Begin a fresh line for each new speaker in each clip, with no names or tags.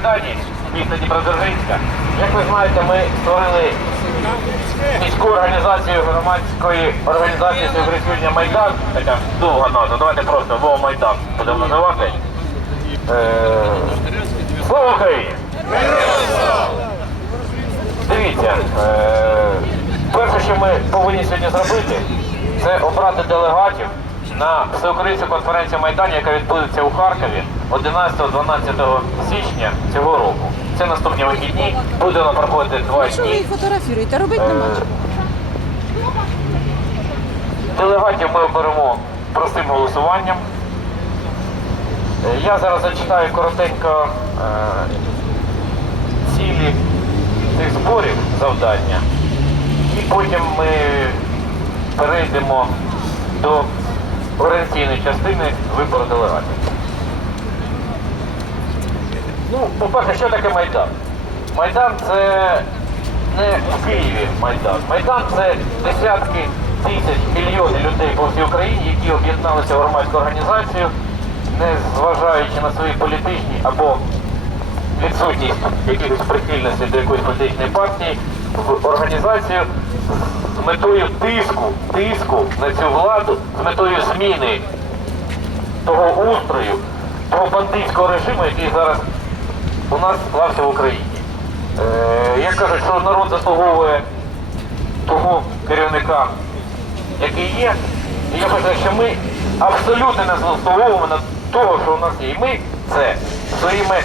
Євромайдані, міста Дніпродзержинська. Як ви знаєте, ми створили міську організацію громадської організації Всеукраїнського Майдан. Така довга назва. Давайте просто Вова Майдан будемо називати. Е, Слава Україні! Дивіться, е, перше, що ми повинні сьогодні зробити, це обрати делегатів на всеукраїнську конференцію Майдані, яка відбудеться у Харкові 11-12 січня цього року. Це наступні вихідні. Буде вона проходити два
Що ви
дні.
їх? Робити нема чого.
Делегатів ми оберемо простим голосуванням. Е, Я зараз зачитаю коротенько е, цілі цих зборів завдання. І потім ми перейдемо до орієнтійної частини вибору делегатів. Ну, по-перше, що таке Майдан? Майдан це не в Києві Майдан. Майдан це десятки тисяч мільйонів людей по всій Україні, які об'єдналися в громадську організацію, не зважаючи на свої політичні або відсутність якихось прихильностей до якоїсь політичної партії в організацію метою тиску, тиску на цю владу, з метою зміни того устрою, того бандитського режиму, який зараз у нас склався в Україні. Е, як кажуть, що народ заслуговує того керівника, який є. І я вважаю, що ми абсолютно не заслуговуємо на того, що у нас є. І ми це своїми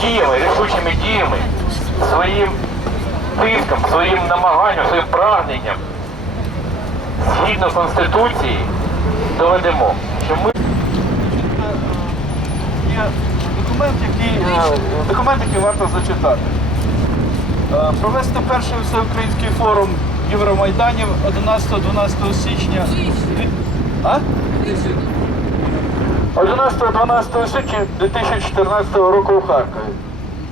діями, рішучими діями, своїм тиском, своїм намаганням, своїм прагненням, згідно Конституції, доведемо, що ми
є документ, який, е, документ, який варто зачитати. Е, Провести перший всеукраїнський форум Євромайданів 11-12 січня. А? 11-12 січня 2014 року у Харкові.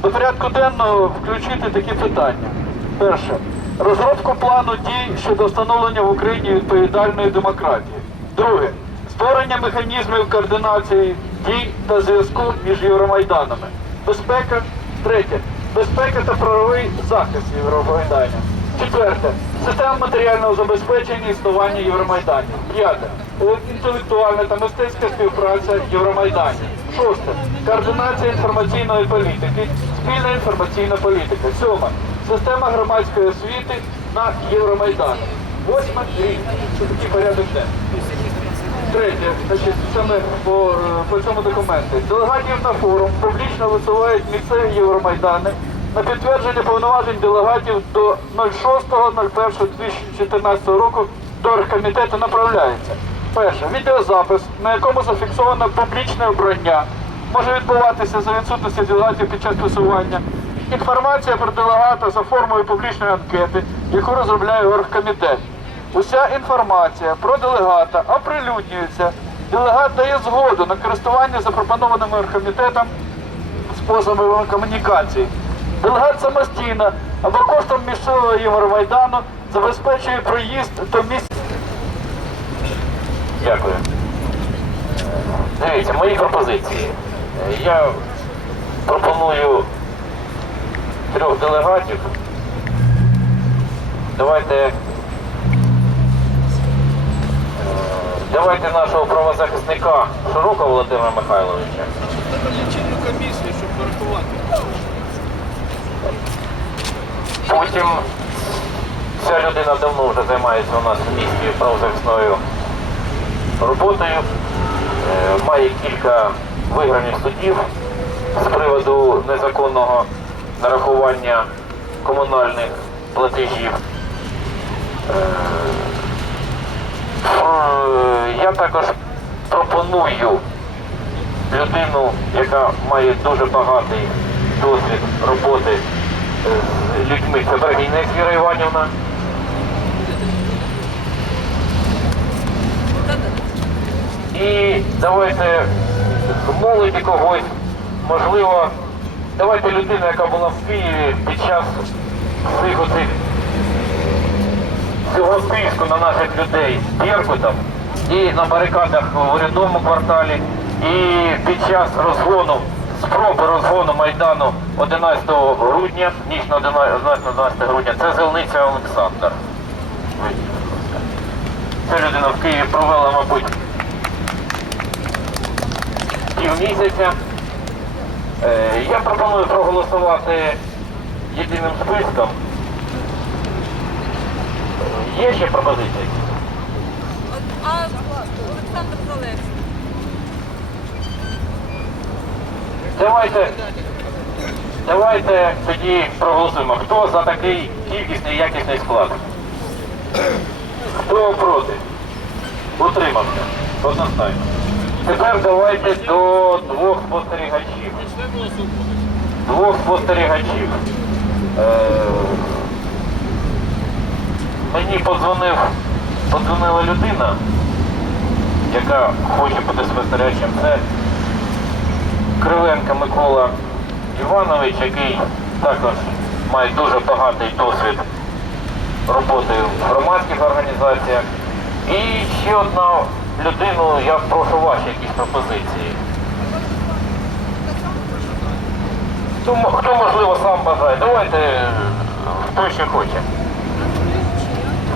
До порядку денного включити такі питання. Перше. Розробку плану дій щодо встановлення в Україні відповідальної демократії. Друге. Створення механізмів координації дій та зв'язку між Євромайданами. Безпека. Третє. Безпека та правовий захист Євромайданів. Четверте. Система матеріального забезпечення існування Євромайданів. П'яте. Інтелектуальна та мистецька співпраця Євромайданів. Шосте. Координація інформаційної політики. Спільна інформаційна політика. Сьоме. Система громадської освіти на Євромайдані. Восьме рік. Це такий порядок денний. Третє, значить, саме по, по цьому документу. Делегатів на форум публічно висувають місцеві Євромайдани на підтвердження повноважень делегатів до 06.01.2014 року до оргкомітету направляється. Перше, відеозапис, на якому зафіксовано публічне обрання, може відбуватися за відсутності делегатів під час висування. Інформація про делегата за формою публічної анкети, яку розробляє оргкомітет. Уся інформація про делегата оприлюднюється. Делегат дає згоду на користування запропонованими оргкомітетом способами комунікації. Делегат самостійно або коштом місцевого Євромайдану забезпечує проїзд до місця.
Дякую. Дивіться, мої пропозиції. Я пропоную трьох делегатів. Давайте. е, Давайте нашого правозахисника Широкого Володимира Михайловича.
Лічильну комісію, щоб порахувати.
Потім ця людина давно вже займається у нас в місті правозахисною роботою. Е, Має кілька виграних судів з приводу незаконного нарахування комунальних платежів. Е, Я також пропоную людину, яка має дуже багатий досвід роботи е, з людьми. Це Брагінець Віра Іванівна. І давайте з молоді когось, можливо, давайте людину, яка була в Києві під час цих оцих цього тиску на наших людей Беркутом і на барикадах в урядовому кварталі, і під час розгону спроби розгону Майдану 11 грудня, ніч на 11 11 грудня, це Зелениця Олександр. Ця людина в Києві провела, мабуть, півмісяця. Е, Я пропоную проголосувати єдиним списком. Є ще пропозиції?
А Олександр Залевський.
Давайте, давайте тоді проголосуємо. Хто за такий кількісний якісний склад? Хто проти? Утримався. Одностайно. Тепер давайте до двох спостерігачів. Двох спостерігачів. Е, мені подзвонив, подзвонила людина, яка хоче бути спостерігачем. Це Кривенко Микола Іванович, який також має дуже багатий досвід роботи в громадських організаціях. І ще одна людину, я прошу ваші якісь пропозиції. Хто, хто можливо сам бажає? Давайте, е, хто ще хоче.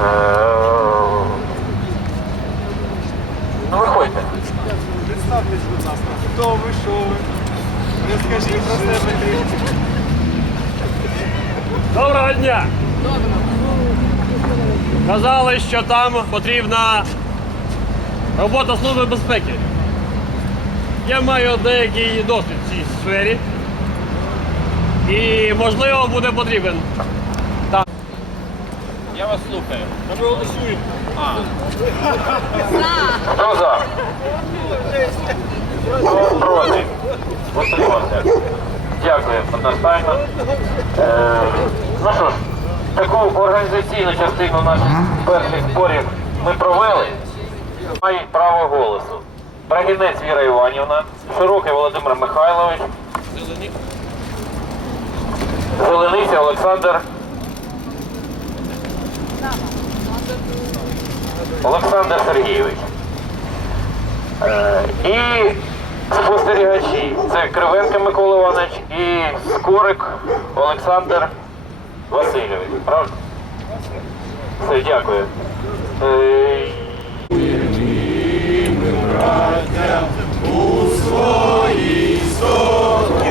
Е, Ну виходьте.
Представтесь, будь ласка, хто ви, що ви? Розкажіть про себе трішки.
Доброго дня! Казали, що там потрібна робота Служби безпеки. Я маю деякий досвід в цій сфері. І можливо буде потрібен. Так. Я вас слухаю. Та ми голосуємо.
Хто за? Хто проти? Утримався. Дякую, одностайно. Е, ну що ж, таку організаційну частину наших перших зборів ми провели. Мають право голосу. Брагінець Віра Іванівна, Широкий Володимир Михайлович, Зелениця Олександр. Олександр Сергійович. Е, І спостерігачі. Це Кривенко Микола Іванович і Скорик Олександр Васильович. Правда? Все, дякую. Е,
у ми, браття